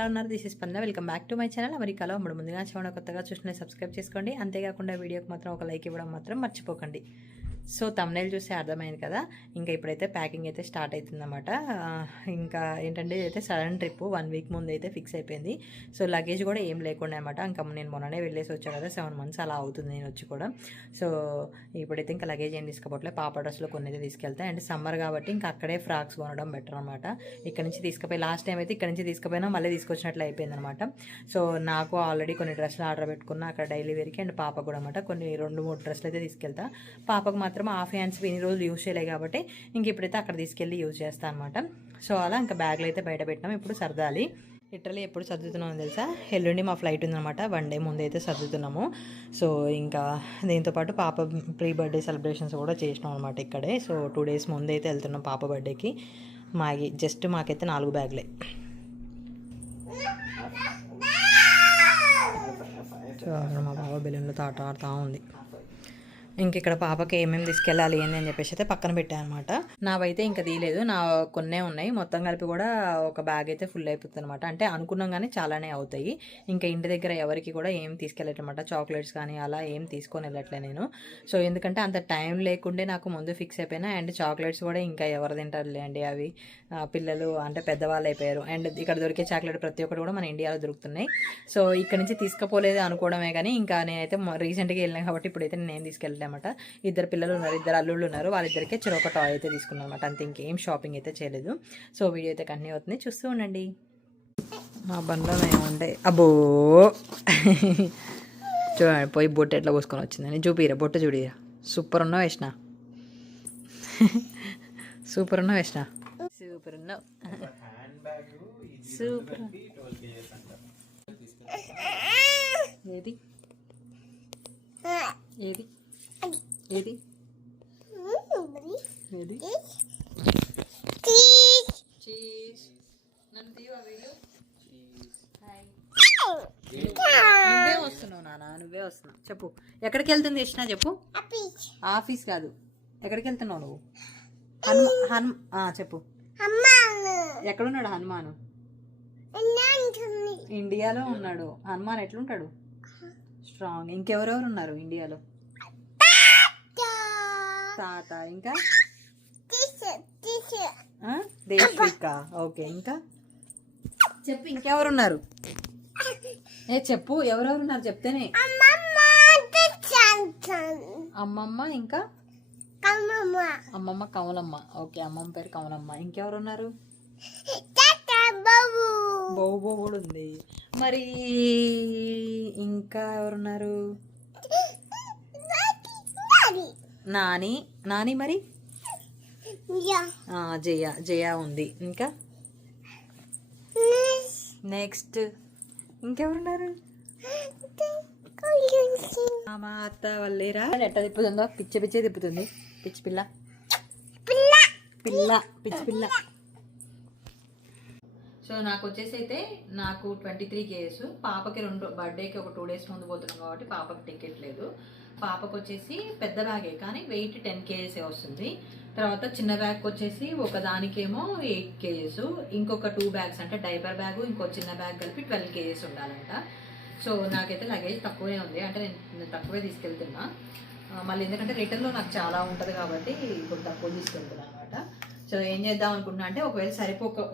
ఎలా ఉన్నారు? This is స్పందన. Welcome back to my channel అమెరికాలో. ఇప్పుడు ముందుగా చూడండి, కొత్తగా చూసిన సబ్స్క్రైబ్ చేసుకోండి. అంతేకాకుండా వీడియోకి మాత్రం ఒక లైక్ ఇవ్వడం మాత్రం మర్చిపోకండి. సో తమ్నైల్ చూస్తే అర్థమైంది కదా. ఇంకా ఇప్పుడైతే ప్యాకింగ్ అయితే స్టార్ట్ అవుతుందన్నమాట. ఇంకా ఏంటంటే ఇదైతే సడన్ ట్రిప్ 1 వీక్ ముందు అయితే ఫిక్స్ అయిపోయింది. సో లగేజ్ కూడా ఏం లేకుండా అనమాట. ఇంకా నేను మొన్ననే వెళ్ళేసి వచ్చాను కదా, 7 months అలా అవుతుంది నేను వచ్చి కూడా. సో ఇప్పుడైతే ఇంకా లగేజ్ ఏం తీసుకోవట్లే, పాప డ్రెస్లో కొన్ని అయితే తీసుకెళ్తాయి. అండ్ సమ్మర్ కాబట్టి ఇంకా అక్కడే ఫ్రాక్స్ కొనడం బెటర్ అనమాట. ఇక్కడ నుంచి తీసుకుపోయి లాస్ట్ టైం అయితే ఇక్కడ నుంచి తీసుకుపోయినా మళ్ళీ తీసుకొచ్చినట్లు అయిపోయింది అనమాట. సో నాకు ఆల్రెడీ కొన్ని డ్రెస్సులు ఆర్డర్ పెట్టుకున్నా అక్కడ డైలీ వేర్కి, అండ్ పాప కూడా అనమాట. కొన్ని 2-3 డ్రెస్సులు అయితే తీసుకెళ్తా. పాపకు మాత్రం హాఫ్ హ్యాండ్స్ ఇన్ని రోజులు యూజ్ చేయలే కాబట్టి ఇంక ఇప్పుడైతే అక్కడ తీసుకెళ్ళి యూజ్ చేస్తాను అనమాట. సో అలా ఇంకా బ్యాగ్లో అయితే బయట పెట్టినాం. ఇప్పుడు సర్దాలి. లిటరలీ ఎప్పుడు సర్దుతున్నామో తెలుసా, ఎల్లుండి మా ఫ్లైట్ ఉందన్నమాట. 1 day ముందు అయితే సర్దుతున్నాము. సో ఇంకా దీంతోపాటు పాప ప్రీ బర్త్డే సెలబ్రేషన్స్ కూడా చేసినాం అనమాట ఇక్కడే. సో 2 days ముందు అయితే వెళ్తున్నాం పాప బర్త్డేకి. మాకైతే 4 బ్యాగులే. సో మా పాప బెలూన్లతో ఆడుతూ ఉంది. ఇంక ఇక్కడ పాపకి ఏమేమి తీసుకెళ్ళాలి ఏంది అని చెప్పేసి అయితే పక్కన పెట్టాను అనమాట. నావైతే ఇంకా తీయలేదు, నా కొన్నే ఉన్నాయి. మొత్తం కలిపి కూడా ఒక బ్యాగ్ అయితే ఫుల్ అయిపోతుంది అనమాట. అంటే అనుకున్నాం కానీ చాలానే అవుతాయి. ఇంకా ఇంటి దగ్గర ఎవరికి కూడా ఏం తీసుకెళ్ళటమాట, చాక్లెట్స్ కానీ అలా ఏం తీసుకొని వెళ్ళట్లే నేను. సో ఎందుకంటే అంత టైం లేకుండే నాకు ముందు ఫిక్స్ అయిపోయినా. అండ్ చాక్లెట్స్ కూడా ఇంకా ఎవరు తింటారులే అండి, అవి పిల్లలు అంటే పెద్దవాళ్ళు అయిపోయారు. అండ్ ఇక్కడ దొరికే చాక్లెట్ ప్రతి ఒక్కటి కూడా మన ఇండియాలో దొరుకుతున్నాయి. సో ఇక్కడ నుంచి తీసుకుపోలేదు అనుకోవడమే కానీ ఇంకా నేనైతే రీసెంట్గా వెళ్ళినా కాబట్టి ఇప్పుడైతే నేను తీసుకెళ్ళాను అనమాట. 2 పిల్లలు ఉన్నారు, 2 అల్లుళ్ళు ఉన్నారు. వాళ్ళిద్దరికే చెరొక టాయ్ అయితే తీసుకున్నాను అనమాట. అంతే, ఇంకేం షాపింగ్ అయితే చేయలేదు. సో వీడియో అయితే కంటిన్యూ అవుతుంది, చూస్తూ ఉండండి. మా బండ్లో ఏముంటాయి అబ్బో చూడండి, పోయి బొట్టు ఎట్లా పోసుకొని వచ్చిందని చూపిరా. బొట్టు చూడిరా, సూపర్ ఉన్నావు వేసిన, సూపర్ ఉన్నావు వేసిన, సూపర్ ఉన్నావు, సూపర్. ఏది ఏది ఏది ఏది చీజ్. నన్ను తీవా వీళ్ళు. నువ్వే వస్తున్నావు నాన్న, నువ్వే వస్తున్నావు. చెప్పు ఎక్కడికి వెళ్తుంది ఇష్టం చెప్పు. ఆఫీస్ కాదు, ఎక్కడికి వెళ్తున్నావు నువ్వు? చెప్పు. ఎక్కడున్నాడు హనుమాను? ఇండియాలో ఉన్నాడు. హనుమాన్ ఎట్లుంటాడు? స్ట్రాంగ్. ఇంకెవరెవరు ఉన్నారు ఇండియాలో? తాత, ఇంకా దేశిక. ఓకే, ఇంకా చెప్పు ఇంకెవరున్నారు? చెప్పు ఎవరెవరున్నారు చెప్తేనే. అమ్మమ్మ, ఇంకా అమ్మమ్మ కమలమ్మ. ఓకే, అమ్మమ్మ పేరు కమలమ్మ. ఇంకెవరున్నారు? బోబో కూడా ఉంది. మరి ఇంకా ఎవరున్నారు? నాని. నాని మరి జయ ఉంది. ఇంకా నెక్స్ట్ ఇంకెవరున్నారు? మా అత్త వాళ్ళేరా. ఎట్ట తిప్పుతుందో, పిచ్చే తిప్పుతుంది. పిచ్చి పిల్ల పిచ్చి పిల్ల. సో నాకు వచ్చేసి అయితే నాకు 23 kgs. పాపకి బర్త్డేకి ఒక 2 days ముందు పోతున్నాం కాబట్టి పాపకి టికెట్ లేదు. పాపకు వచ్చేసి పెద్ద బ్యాగే కానీ వెయిట్ 10 kgs వస్తుంది. తర్వాత చిన్న బ్యాగ్ వచ్చేసి ఒక దానికేమో 8 kgs, ఇంకొక 2 bags అంటే డైపర్ బ్యాగ్ ఇంకో చిన్న బ్యాగ్ కలిపి 12 kgs ఉండాలంట. సో నాకైతే లగేజ్ తక్కువే ఉంది, అంటే నేను తక్కువే తీసుకెళ్తున్నా. మళ్ళీ ఎందుకంటే రిటర్న్లో నాకు చాలా ఉంటుంది కాబట్టి ఇప్పుడు తక్కువ తీసుకెళ్తున్నాను అనమాట. సో ఏం చేద్దాం అనుకుంటున్నా అంటే ఒకవేళ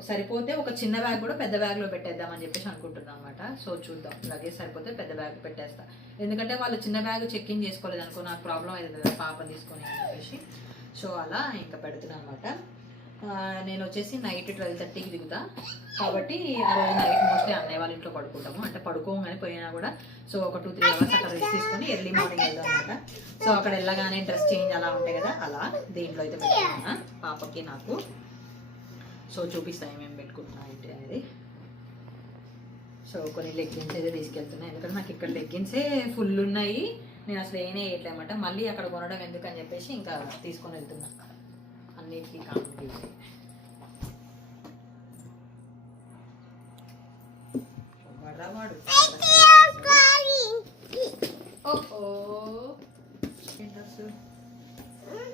సరిపోతే ఒక చిన్న బ్యాగ్ కూడా పెద్ద బ్యాగ్లో పెట్టేద్దామని చెప్పేసి అనుకుంటున్నాను అనమాట. సో చూద్దాం, లగేజ్ సరిపోతే పెద్ద బ్యాగ్ పెట్టేస్తా. ఎందుకంటే వాళ్ళు చిన్న బ్యాగ్ చెక్ ఇన్ చేసుకోలేదు అనుకో, నాకు ప్రాబ్లం అవుతుంది కదా పాపని తీసుకొని అని చెప్పేసి. సో అలా ఇంకా పెడుతున్నాను అనమాట. నేను వచ్చేసి నైట్ 12:30కి దిగుతా కాబట్టి ఆ రోజు నైట్ మోస్ట్లీ అన్నయ్య వాళ్ళ ఇంట్లో పడుకుంటాము. అంటే పడుకోగానే పోయినా కూడా సో ఒక 2-3 hours అక్కడ రెస్ట్ తీసుకొని ఎర్లీ మార్నింగ్ వెళ్దాం అనమాట. సో అక్కడ వెళ్ళగానే డ్రెస్ చేంజ్ అలా ఉంటాయి కదా, అలా దీంట్లో అయితే పెట్టుకున్నా పాపకి నాకు. సో చూపిస్తాను ఏమేమి పెట్టుకుంటున్నా ఏంటి అనేది. సో కొన్ని లెగ్గిన్స్ అయితే తీసుకెళ్తున్నాయి, ఎందుకంటే నాకు ఇక్కడ లెగ్గిన్సే ఫుల్ ఉన్నాయి. నేను అసలు ఏనే వేయట్లేమాట, మళ్ళీ అక్కడ కొనడం ఎందుకని చెప్పేసి ఇంకా తీసుకొని వెళ్తున్నా అన్నిటికీ కామెంట్. వాడు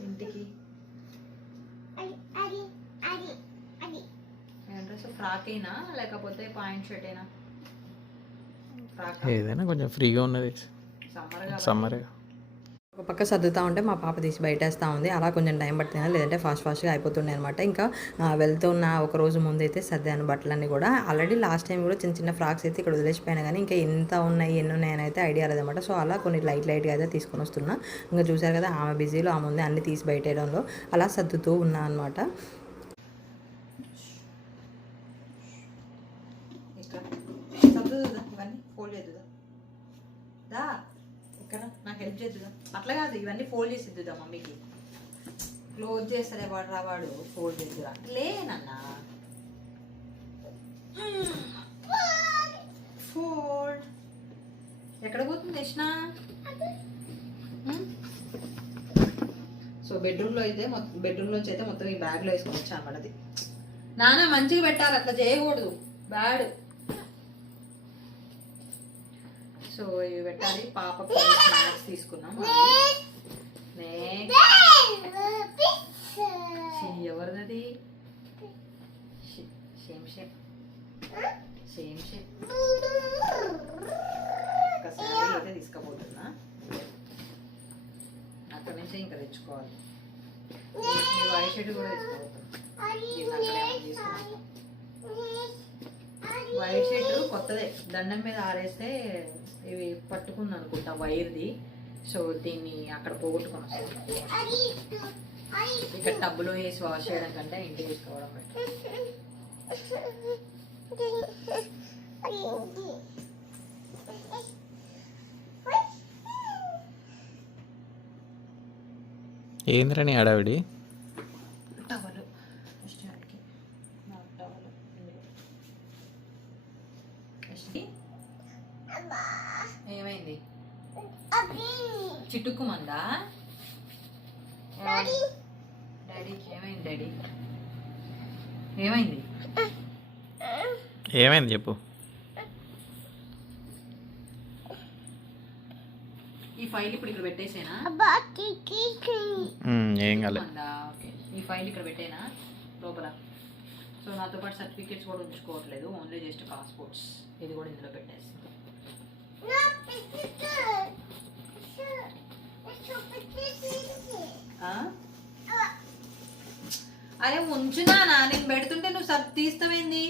ఇంటికి ఫ్రాకేనా లేకపోతే పాయింట్ షర్టేనా? ఫ్రాక్ ఏదైనా కొంచెం ఫ్రీగా ఉన్నది సమ్మర్. ఒక పక్క సర్దుతూ ఉంటే మా పాప తీసి బయటేస్తూ ఉంది. అలా కొంచెం టైం పడుతుంది, లేదంటే ఫాస్ట్గా అయిపోతుండే అనమాట. ఇంకా వెళ్తున్న ఒక రోజు ముందు అయితే సర్దాను బట్టలన్నీ కూడా. ఆల్రెడీ లాస్ట్ టైం కూడా చిన్న చిన్న ఫ్రాక్స్ అయితే ఇక్కడ వదిలేసిపోయినా, కానీ ఇంకా ఎంత ఉన్నాయి ఎన్ని ఉన్నాయని అయితే ఐడియా లేదన్నమాట. సో అలా కొన్ని లైట్గా అయితే తీసుకొని వస్తున్నా. ఇంకా చూసారు కదా ఆమె బిజీలో ఆమె ఉంది అన్ని తీసి బయటేయడంలో, అలా సర్దుతూ ఉన్నా అనమాట. ఇవన్నీ ఫోల్డ్ చేద్దా, ఇక్కడ నాకు హెల్ప్ చేద్దా? అట్లా కాదు, ఇవన్నీ ఫోల్డ్ చేసి ఇద్దుదా మమ్మీకి. క్లోజ్ చేస్తారే వాడు ఫోల్డ్ చేద్దురా. లేనన్నా ఫోల్డ్ ఎక్కడ పోతుంది యష్నా? సో బెడ్రూమ్లో అయితే బెడ్రూమ్లోంచి అయితే మొత్తం ఈ బ్యాగ్లో వేసుకొని వచ్చా అనమాట. అది నాన్న మంచిగా పెట్టాలి, అట్లా చేయకూడదు, బ్యాడ్. సో ఇవి పెట్టాలి. పాపకు స్నాక్స్ తీసుకున్నాం. ఎవరిది? సేమ్ షేప్ ఒకసారి అయితే తీసుకుపోతున్నా. అక్కడి నుంచి ఇంకా తెచ్చుకోవాలి. వైట్ షర్ట్ కూడా తెచ్చుకోవాలి. వైట్ షర్ట్ కొత్తదే, దండం మీద ఆరేస్తే ఇవి పట్టుకుంది అనుకుంటా వైర్ది. సో దీన్ని అక్కడ పోగొట్టుకొని వస్తాను. ఇక్కడ టబ్బులో వేసి వాష్ చేయడం కంటే ఇంటికి తీసుకోవడం బెటర్. ఏంద్రా నీ హడావిడి? టవలు ఏమైంది? చిట్టుకుమందా డాడీకి? ఏమైంది డాడీ? ఏమైంది? ఏమైంది చెప్పు. ఈ ఫైల్ ఇప్పుడు ఇక్కడ పెట్టేసేనా? ఏం కాలేదు. ఓకే, ఈ ఫైల్ ఇక్కడ పెట్టేనా లోపల. సో నాతో పాటు సర్టిఫికేట్స్ కూడా ఉంచుకోవట్లేదు, ఓన్లీ జస్ట్ పాస్పోర్ట్స్. ఇది కూడా ఇందులో పెట్టేస్తాను. అరే ఉంచునానా, నేను పెడుతుంటే నువ్వు తీస్తావేంది?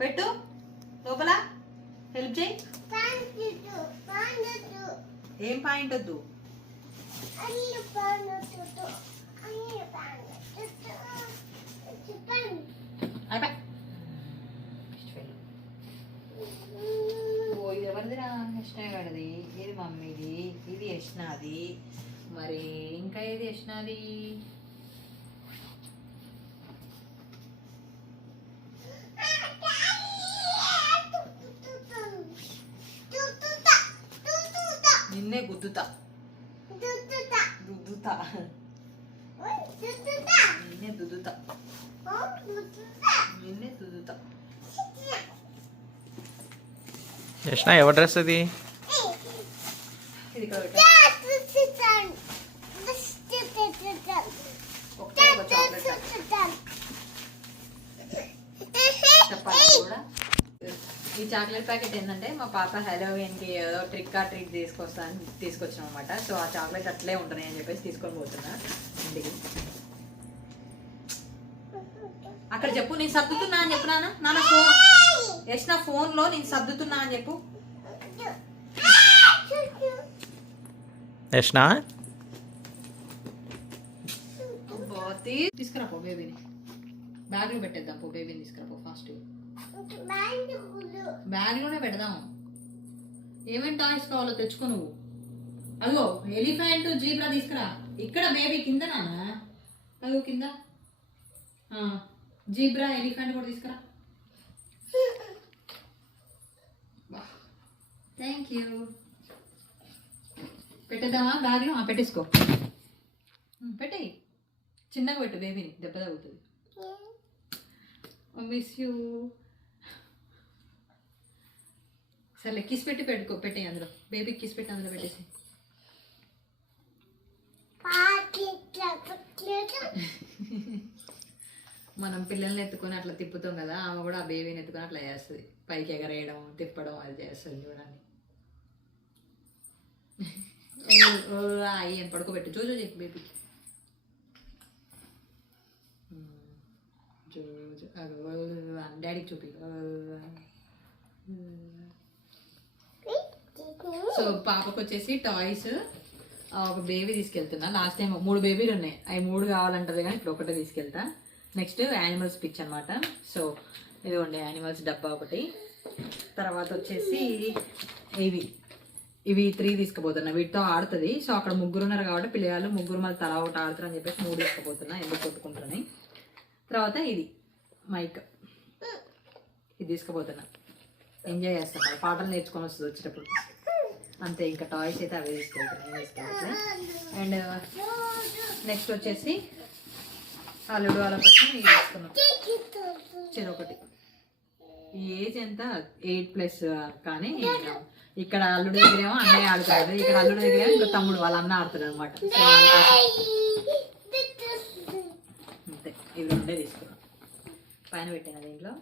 పెట్టు లోపల, హెల్ప్ చేయి. ఏం పాయింట్ వద్దు? ఇది ఎవరిదిరా? యష్నా గడిది. ఇది మమ్మీది, ఇది యష్నాది. మరి ఇంకా ఏది యష్నాది? నిన్నే గుద్దుతా నిన్నే దుద్దుతా. యష్నా ఎవరి డ్రెస్ అది? ఇది ఇక్కడ చెప్పాలి కూడా. ఈ చాక్లెట్ ప్యాకెట్ ఏంటంటే మా పాప హలోవీన్కి ఏదో ట్రిక్ తీసుకొచ్చాం అనమాట. సో ఆ చాక్లెట్ అట్లే ఉంటుంది అని చెప్పేసి తీసుకొని పోతున్నా ఇంటికి. అక్కడ చెప్పు, నేను సర్దుతున్నా అని చెప్పు. నాన్న ఫోన్ యష్నా ఫోన్లో నేను సర్దుతున్నా అని చెప్పు. యష్నా తీసుకురా పో బేబీని, బ్యాగ్లో పెట్టేద్దాం. పో బేబీని తీసుకురా పో ఫాస్ట్. బ్యాగ్లోనే పెడదాం. ఏమేమి టాయ్స్ కావాలో తెచ్చుకో నువ్వు. అదిగో ఎలిఫెంట్, జీబ్రా తీసుకురా. ఇక్కడ బేబీ కింద నాన్న, అదిగో కింద జీబ్రా, ఎలిఫెంట్ కూడా తీసుకురా. Thank you. పెట్టేద్దామా బ్యాగ్లో? పెట్టేసుకో, పెట్టేయి. చిన్నగా పెట్టు, బేబీని దెబ్బ తగ్గుతుంది. Miss you. సర్లే కిస్ పెట్టే అందులో, బేబీకి కిస్ పెట్టి అందులో పెట్టేసి. మనం పిల్లల్ని ఎత్తుకొని అట్లా తిప్పుతాం కదా, ఆమె కూడా ఆ బేబీని ఎత్తుకొని అట్లా చేస్తుంది, పైకి ఎగరేయడం తిప్పడం అది చేస్తుంది చూడండి. అయ్యి పడుకోబెట్టు జోజో చెప్పి బేబీ డాడీకి చూపి. సో పాపకు వచ్చేసి టాయ్స్ ఒక బేబీ తీసుకెళ్తున్నా. లాస్ట్ టైం 3 బేబీలు ఉన్నాయి, అవి 3 కావాలంటది కానీ ఇప్పుడు ఒకటే తీసుకెళ్తా. నెక్స్ట్ యానిమల్స్ పిచ్ అనమాట. సో ఇదిగోండి యానిమల్స్ డబ్బా ఒకటి. తర్వాత వచ్చేసి ఇవి 3 తీసుకుపోతున్నా, వీటితో ఆడుతుంది. సో అక్కడ 3 ఉన్నారు కాబట్టి పిల్లలు 3 మళ్ళీ తలా ఒకటి ఆడుతారు అని చెప్పేసి 3 తీసుకుపోతున్నా, ఎందుకు కొట్టుకుంటున్నాయి. తర్వాత ఇది మైక్, ఇది తీసుకుపోతున్నా, ఎంజాయ్ చేస్తాను, మరి పాటలు నేర్చుకొని వస్తుంది వచ్చేటప్పుడు. అంతే, ఇంకా టాయ్స్ అయితే అవే తీసుకెళ్తున్నాయి. అండ్ నెక్స్ట్ వచ్చేసి అల్లుడు వాళ్ళ కోసం ఇది తీసుకున్నాం చెరొకటి. ఈ ఏజ్ ఎంత 8+ కానీ ఇక్కడ అల్లుడు దగ్గరేమో అన్నయ్య ఆడుతాడు, ఇక్కడ అల్లుడు దగ్గరేమో ఇంకా తమ్ముడు వాళ్ళ అన్న ఆడుతాడు అనమాట. అంతే, ఇవి 2 తీసుకున్నాం. పైన పెట్టిన దీంట్లో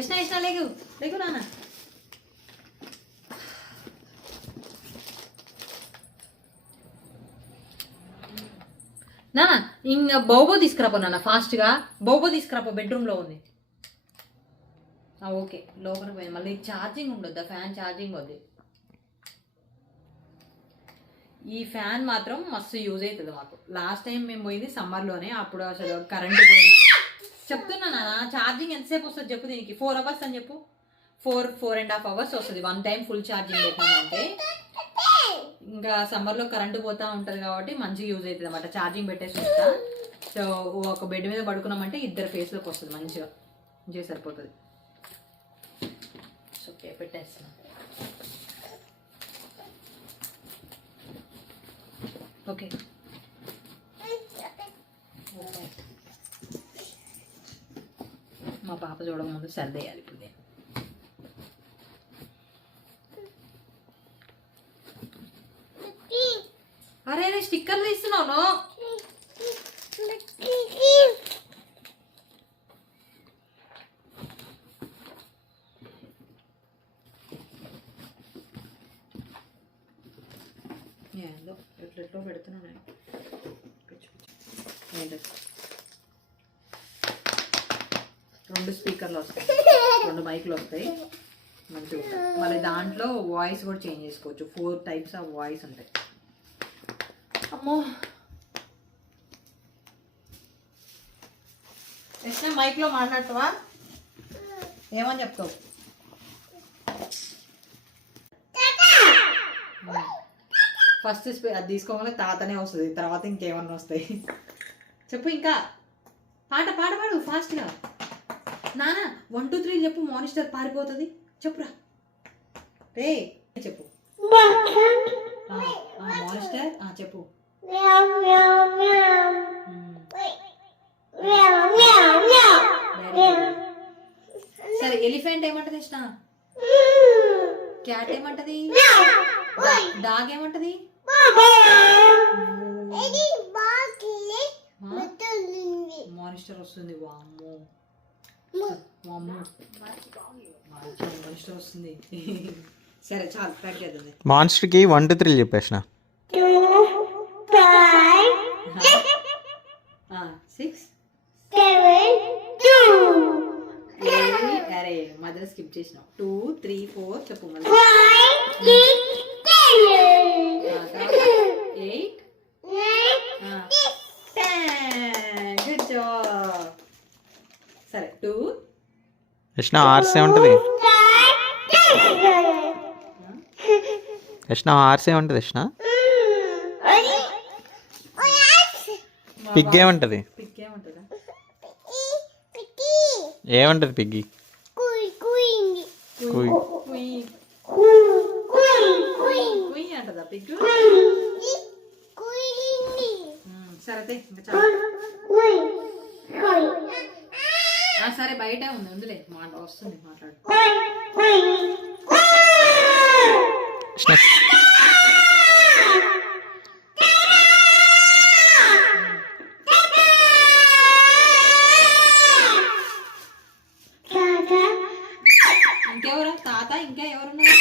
ఇష్టం లేకు లేకు నాన్న. నాన్న ఇంకా బోబో తీసుకురాపో నాన్న, ఫాస్ట్గా బోబో తీసుకురాపో, బెడ్రూమ్లో ఉంది. ఓకే లోపల పోయింది. మళ్ళీ ఛార్జింగ్ ఉండొద్దా, ఫ్యాన్ ఛార్జింగ్ వద్దు. ఈ ఫ్యాన్ మాత్రం మస్తు యూజ్ అవుతుంది మాకు. లాస్ట్ టైం మేము పోయింది సమ్మర్లోనే, అప్పుడు అసలు కరెంటు పోయినా చెప్తున్నా నాన్న. ఛార్జింగ్ ఎంతసేపు వస్తుంది చెప్పు దీనికి? 4 అవర్స్ అని చెప్పు. 4.5 అవర్స్ వస్తుంది 1 టైం ఫుల్ ఛార్జింగ్ పెట్టామంటే. ఇంకా సమ్మర్లో కరెంటు పోతూ ఉంటుంది కాబట్టి మంచిగా యూజ్ అవుతుంది అన్నమాట. ఛార్జింగ్ పెట్టేసి వస్తా. సో ఒక బెడ్ మీద పడుకున్నామంటే 2 ఫేస్లోకి వస్తుంది, మంచిగా సరిపోతుంది. ఓకే పెట్టేస్తున్నా. ఓకే మా పాప చూడకముందు సర్దేయాలి ఇప్పుడు నేను. అరే రే స్టిక్కర్లు తీస్తున్నావు. ఏందో ఎట్లెట్లో పెడుతున్నాను నేను. 2 స్పీకర్లు వస్తాయి, 2 మైకులు వస్తాయి, మంచిగా ఉంటాయి. మళ్ళీ దాంట్లో వాయిస్ కూడా చేంజ్ చేసుకోవచ్చు. 4 టైప్స్ ఆఫ్ వాయిస్ ఉంటాయి. అమ్మో ఎట్లా మైక్లో మాట్లాడతావా? ఏమని చెప్తావు? ఫస్ట్ అది తీసుకోగానే తాతనే వస్తుంది, తర్వాత ఇంకేమన్నా వస్తాయి. చెప్పు ఇంకా పాడు ఫాస్ట్గా. నాన్న 1 2 3 చెప్పు, మానిస్టర్ పారిపోతుంది. చెప్పురా రే చెప్పు. మానిస్టర్ చెప్పు. సరే ఎలిఫెంట్ ఏమంటది ఇష్ట? క్యాట్ ఏమంటది? డాగ్ ఏమంటది? మానిస్టర్ వస్తుంది. వామ్మో మానిస్టర్ వస్తుంది. సరే చాలు ప్యాక్ చేద్దాం. మాన్స్టర్కి 1 2 3 చెప్పేసిన. 6 అరే మధ్యలో స్కిప్ చేసినావు. 2 3 4 చెప్పు. మళ్ళీ 8 10. Good job. సరే 2 యష్ణ ఆర్స్ ఏముంటుంది? యష్ణ ఆర్స్ ఏముంటుంది? యష్ణ పిగ్ ఏముంటుంది? ఏముంటుంది పిగ్గి? అంటదా పిగ్? సరే ఇంకా సరే బయట ఉంది, ఉందిలే వస్తుంది మాట్లాడు. ఎవరున్నారు?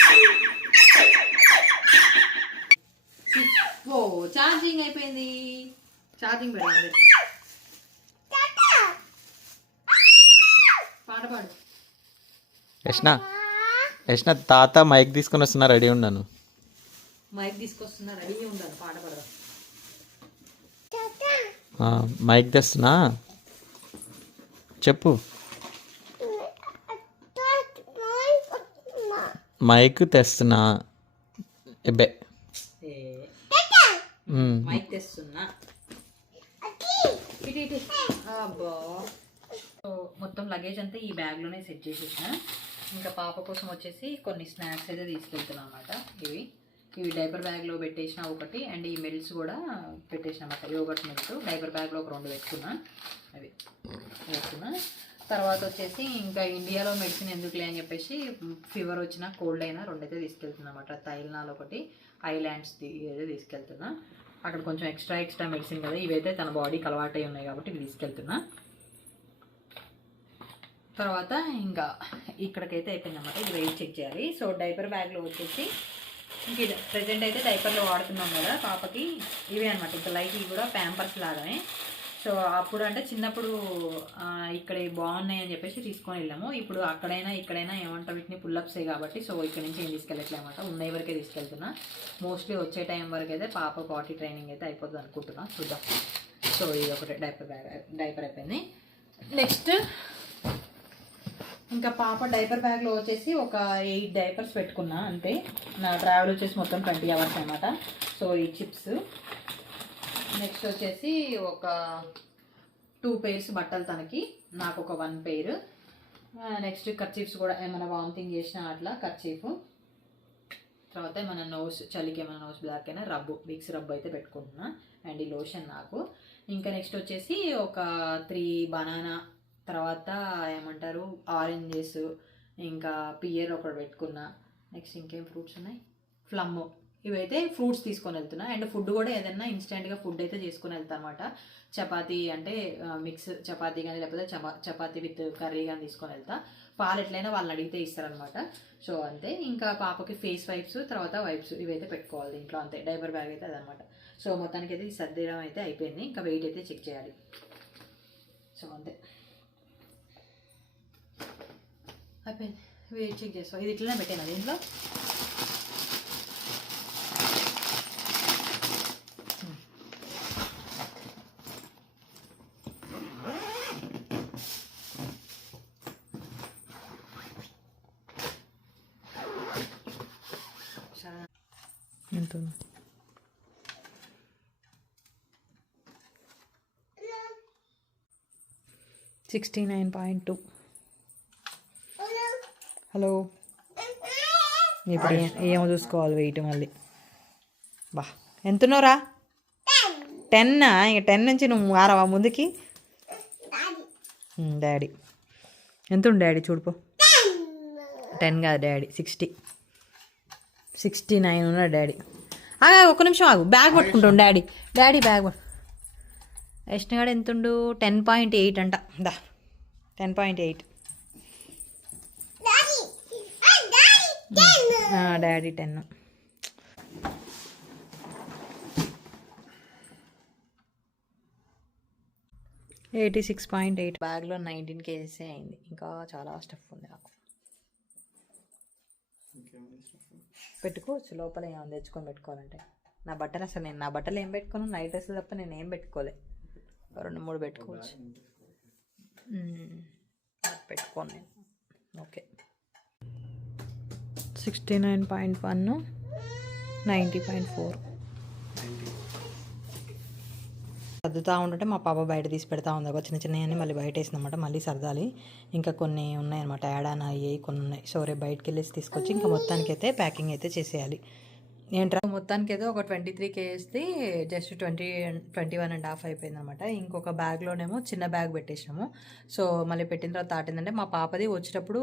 ఓ ఛార్జింగ్ అయిపోయింది. ఛార్జింగ్ పెట్టండి. పాట పాడు. యష్ణ తాత మైక్ తీసుకొని వస్తున్నా, రెడీ ఉన్నాను. మైక్ తీసుకొస్తున్నా, రెడీ ఉండాలి. పాట పాడదాం. మైక్ తెస్తున్నా, చెప్పు. మైక్ తెస్తున్నా. ఎబ్బే మైక్ తెస్తున్నా. అబ్బా. సో మొత్తం లగేజ్ అంతా ఈ బ్యాగ్లోనే సెట్ చేసేసిన. ఇంకా పాప కోసం వచ్చేసి కొన్ని స్నాక్స్ అయితే తీసుకెళ్తున్నాను అనమాట. ఇవి డైపర్ బ్యాగ్లో పెట్టేసిన ఒకటి, అండ్ ఈ మిల్స్ కూడా పెట్టేసిన అనమాట. యోగర్ట్ మిల్స్ డైపర్ బ్యాగ్లో ఒక 2 పెట్టుకున్నా. అవి వేసుకున్నా. తర్వాత వచ్చేసి ఇంకా ఇండియాలో మెడిసిన్ ఎందుకులే అని చెప్పేసి ఫీవర్ వచ్చినా కోల్డ్ అయినా 2 అయితే తీసుకెళ్తున్నా అనమాట. తైల్నాల్ ఒకటి, ఐలాండ్స్ అయితే తీసుకెళ్తున్నా. అక్కడ కొంచెం ఎక్స్ట్రా మెడిసిన్ కదా, ఇవైతే తన బాడీకి అలవాటై ఉన్నాయి కాబట్టి ఇవి తీసుకెళ్తున్నా. తర్వాత ఇంకా ఇక్కడికైతే అయిపోయింది అనమాట. ఇది వెయిట్ చెక్ చేయాలి. సో డైపర్ బ్యాగ్లో వచ్చేసి ఇంక ప్రజెంట్ అయితే డైపర్లో వాడుతున్నాం కదా పాపకి, ఇవే అనమాట. ఇంకా లైక్ ఇవి కూడా ప్యాంపర్స్ లాగానే. సో అప్పుడు అంటే చిన్నప్పుడు ఇక్కడ బాగున్నాయి అని చెప్పేసి తీసుకొని వెళ్ళాము. ఇప్పుడు అక్కడైనా ఇక్కడైనా ఏమంటారు వీటిని పుల్లప్సే కాబట్టి సో ఇక్కడ నుంచి ఏం తీసుకెళ్ళట్లే అనమాట. ఉన్నాయి వరకే తీసుకెళ్తున్నా. మోస్ట్లీ వచ్చే టైం వరకు అయితే పాప పాటీ ట్రైనింగ్ అయితే అయిపోతుంది అనుకుంటున్నా. చూద్దాం. సో ఇది ఒకటి డైపర్ అయిపోయింది. నెక్స్ట్ ఇంకా పాప డైపర్ బ్యాగ్లో వచ్చేసి ఒక 8 డైపర్స్ పెట్టుకున్నా అంతే. నా ట్రావెల్ వచ్చేసి మొత్తం 20 అవర్స్ అనమాట. సో ఈ చిప్స్. నెక్స్ట్ వచ్చేసి ఒక 2 pairs బట్టలు తనకి, నాకు ఒక 1 pair. నెక్స్ట్ కర్చీఫ్స్ కూడా ఏమైనా వామిటింగ్ చేసినా అట్లా కర్చీఫ్. తర్వాత ఏమైనా చలికి ఏమైనా నోస్ బ్లాక్ అయినా విక్స్ రబ్ అయితే పెట్టుకుంటున్నా. అండ్ ఈ లోషన్ నాకు. ఇంకా నెక్స్ట్ వచ్చేసి ఒక 3 బనానా, తర్వాత ఏమంటారు ఆరెంజెస్, ఇంకా పియర్ ఒకటి పెట్టుకున్నా. నెక్స్ట్ ఇంకేం ఫ్రూట్స్ ఉన్నాయి, ప్లమ్. ఇవైతే ఫ్రూట్స్ తీసుకొని వెళ్తున్నా. అండ్ ఫుడ్ కూడా ఏదైనా ఇన్స్టెంట్గా ఫుడ్ అయితే చేసుకొని వెళ్తాను అనమాట. చపాతీ అంటే మిక్స్ చపాతీ కానీ లేకపోతే చపాతీ విత్ కర్రీ కానీ తీసుకొని వెళ్తా. పాలు ఎట్లయినా వాళ్ళని అడిగితే ఇస్తారనమాట. సో అంతే. ఇంకా పాపకి ఫేస్ వైప్స్, తర్వాత వైప్స్ ఇవైతే పెట్టుకోవాలి ఇంట్లో. అంతే. డైపర్ బ్యాగ్ అయితే అదనమాట. సో మొత్తానికి అయితే ఈ సర్దడం అయితే అయిపోయింది. ఇంకా వెయిట్ అయితే చెక్ చేయాలి. సో అంతే అయిపోయింది. వెయిట్ చెక్ చేస్తాం. ఇది ఇట్లనే పెట్టాను దీంట్లో. ఎంత 69.2. హలో. ఇప్పుడు ఏమో చూసుకోవాలి వెయిట్ మళ్ళీ. బా ఎంతున్నారా? 10. ఇక 10 నుంచి నువ్వు మారవా ముందుకి? డాడీ ఎంత ఉండు డాడీ చూడుపో. 10 కాదు డాడీ, 69 ఉన్నాడు డాడీ. ఒక్క నిమిషం ఆగు, బ్యాగ్ పట్టుకుంటాం డాడీ. బ్యాగ్ యష్ణగాడు ఎంతుండు? 10.8 అంట. దా 10.8. డాడీ 10. $86.8. బ్యాగ్లో 19 kgs అయింది. ఇంకా చాలా స్టఫ్ ఉంది నాకు. పెట్టుకోవచ్చు లోపల, ఏమైనా తెచ్చుకొని పెట్టుకోవాలంటే. నా బట్టలు అసలు నా బట్టలు ఏం పెట్టుకోను, నైట్ డ్రెస్సులు తప్ప నేను ఏం పెట్టుకోలే. 2-3 పెట్టుకోవచ్చు. పెట్టుకోను నేను. ఓకే. 69.1, 90.4. సర్దుతూ ఉంటుంటే మా పాప బయట తీసి పెడతా ఉంది. ఒక చిన్న అన్నీ మళ్ళీ బయట వేసిందన్నమాట. మళ్ళీ సర్దాలి. ఇంకా కొన్ని ఉన్నాయన్నమాట, యాడాన్ అయ్యి కొన్ని ఉన్నాయి. సో రేపు బయటకు వెళ్ళేసి తీసుకొచ్చి ఇంకా మొత్తానికైతే ప్యాకింగ్ అయితే చేసేయాలి. ఏంట్రా మొత్తానికి అయితే ఒక 23 kgsది జస్ట్ 21.5 అయిపోయింది అనమాట. ఇంకొక బ్యాగ్లోనేమో చిన్న బ్యాగ్ పెట్టేసాము. సో మళ్ళీ పెట్టిన తర్వాత ఆటిందంటే మా పాపది వచ్చేటప్పుడు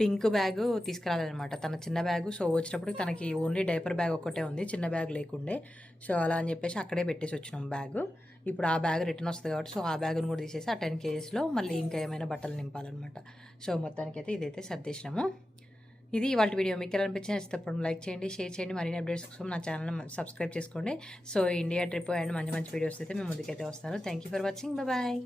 పింక్ బ్యాగ్ తీసుకురాలేదనమాట, తన చిన్న బ్యాగు. సో వచ్చేటప్పుడు తనకి ఓన్లీ డైపర్ బ్యాగ్ ఒక్కటే ఉంది, చిన్న బ్యాగ్ లేకుండే. సో అలా అని చెప్పేసి అక్కడే పెట్టేసి వచ్చినాం బ్యాగ్. ఇప్పుడు ఆ బ్యాగ్ రిటర్న్ వస్తుంది కాబట్టి సో ఆ బ్యాగ్ను కూడా తీసేసి ఆ 10 kgsలో మళ్ళీ ఇంకా ఏమైనా బట్టలు నింపాలన్నమాట. సో మొత్తానికైతే ఇదైతే సర్దేసినాము. ఇది ఇవాళ వీడియో. మీకు ఎలా అనిపించింది తప్పకుండా లైక్ చేయండి, షేర్ చేయండి. మరిన్ని అప్డేట్స్ కోసం నా ఛానల్ సబ్స్క్రైబ్ చేసుకోండి. సో ఇండియా ట్రిప్ అండ్ మంచి మంచి వీడియోస్ అయితే మేము ముందుకైతే వస్తాను. Thank you for watching. Bye.